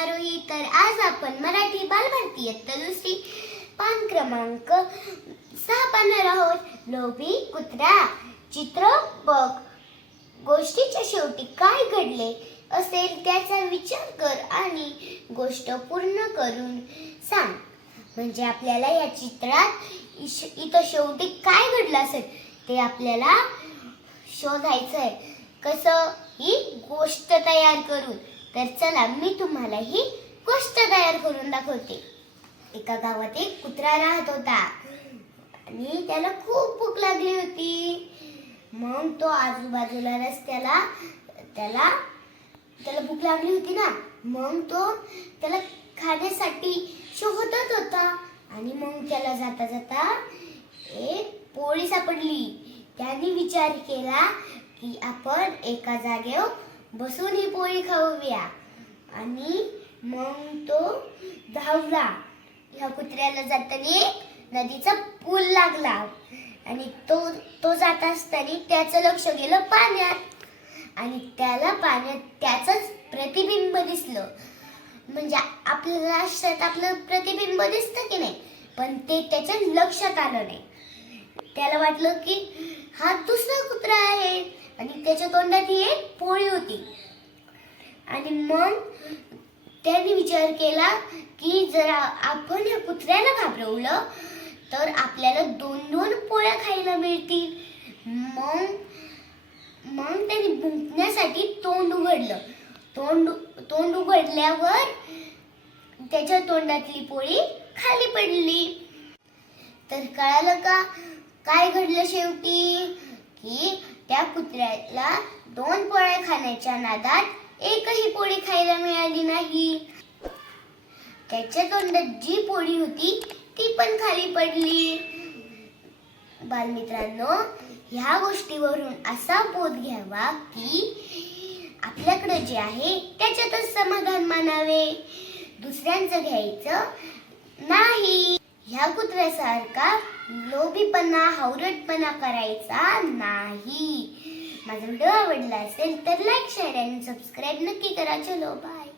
आरोही तर आज आपण मराठी बालभारती इयत्ता दुसरी पान क्रमांक सहा पाहणार आहोत. लोभी कुत्रा चित्र बघ. गोष्टीच्या शेवटी काय घडले असेल त्याचा विचार कर आणि गोष्ट पूर्ण करून सांग. म्हणजे आपल्याला या चित्रात इथं शेवटी काय घडलं असेल ते आपल्याला शोधायचं आहे कसं? ही गोष्ट तयार करून. तर चला मी तुम्हाला ही गोष्ट तयार करून दाखवते. एका गावात एक कुत्रा राहत होता. आणि त्याला खूप भूक लागली होती. मग तो आजूबाजूला रस्त्याला त्याला त्याला भूक लागली होती ना. मग तो त्याला खाण्यासाठी शोधत होता. आणि मग त्याला जाता जाता एक पोळी सापडली. त्याने विचार केला की आपण एका जागेवर बसून ही पोळी खाऊया. आणि मग तो धावला. ह्या कुत्र्याला जाताना एक नदीचा पूल लागला. आणि तो तो जात असताना त्याचं लक्ष गेलं पाण्यात. आणि त्याला पाण्यात त्याचंच प्रतिबिंब दिसलं. म्हणजे आपल्या राष्ट्रात आपलं प्रतिबिंब दिसतं की नाही? पण ते त्याच्या लक्षात आलं नाही. त्याला वाटलं की हा दुसरा कुत्रा आहे. त्याच्या तोंडात ही एक पोळी होती. आणि मग त्याने विचार केला की जर आपण या कुत्र्याला घाबरवलं तर आपल्याला दोन दोन पोळ्या खायला मिळतील. मग मग त्याने भुंकण्यासाठी तोंड उघडलं. तोंड तोंड उघडल्यावर त्याच्या तोंडातली पोळी खाली पडली. तर कळालं का? काय घडलं शेवटी? की त्या कुत्र्याला दोन पोळ्या खाण्याच्या नादात एकही पोळी खायला मिळाली नाही. त्याच्या तोंडात जी पोळी होती ती पण खाली पडली. बालमित्रांनो ह्या गोष्टीवरून असा बोध घ्यावा की आपल्याकडे जे आहे त्याच्यातच समाधान मानावे. दुसऱ्यांचं घ्यायचं नाही. ह्या कुत्र्यासारखा लोभीपणा हावरटपणा करायचा नाही. माझा व्हिडिओ आवडला असेल तर लाईक शेअर आणि सबस्क्राईब नक्की करा. चलो बाय